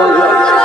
rapaziada.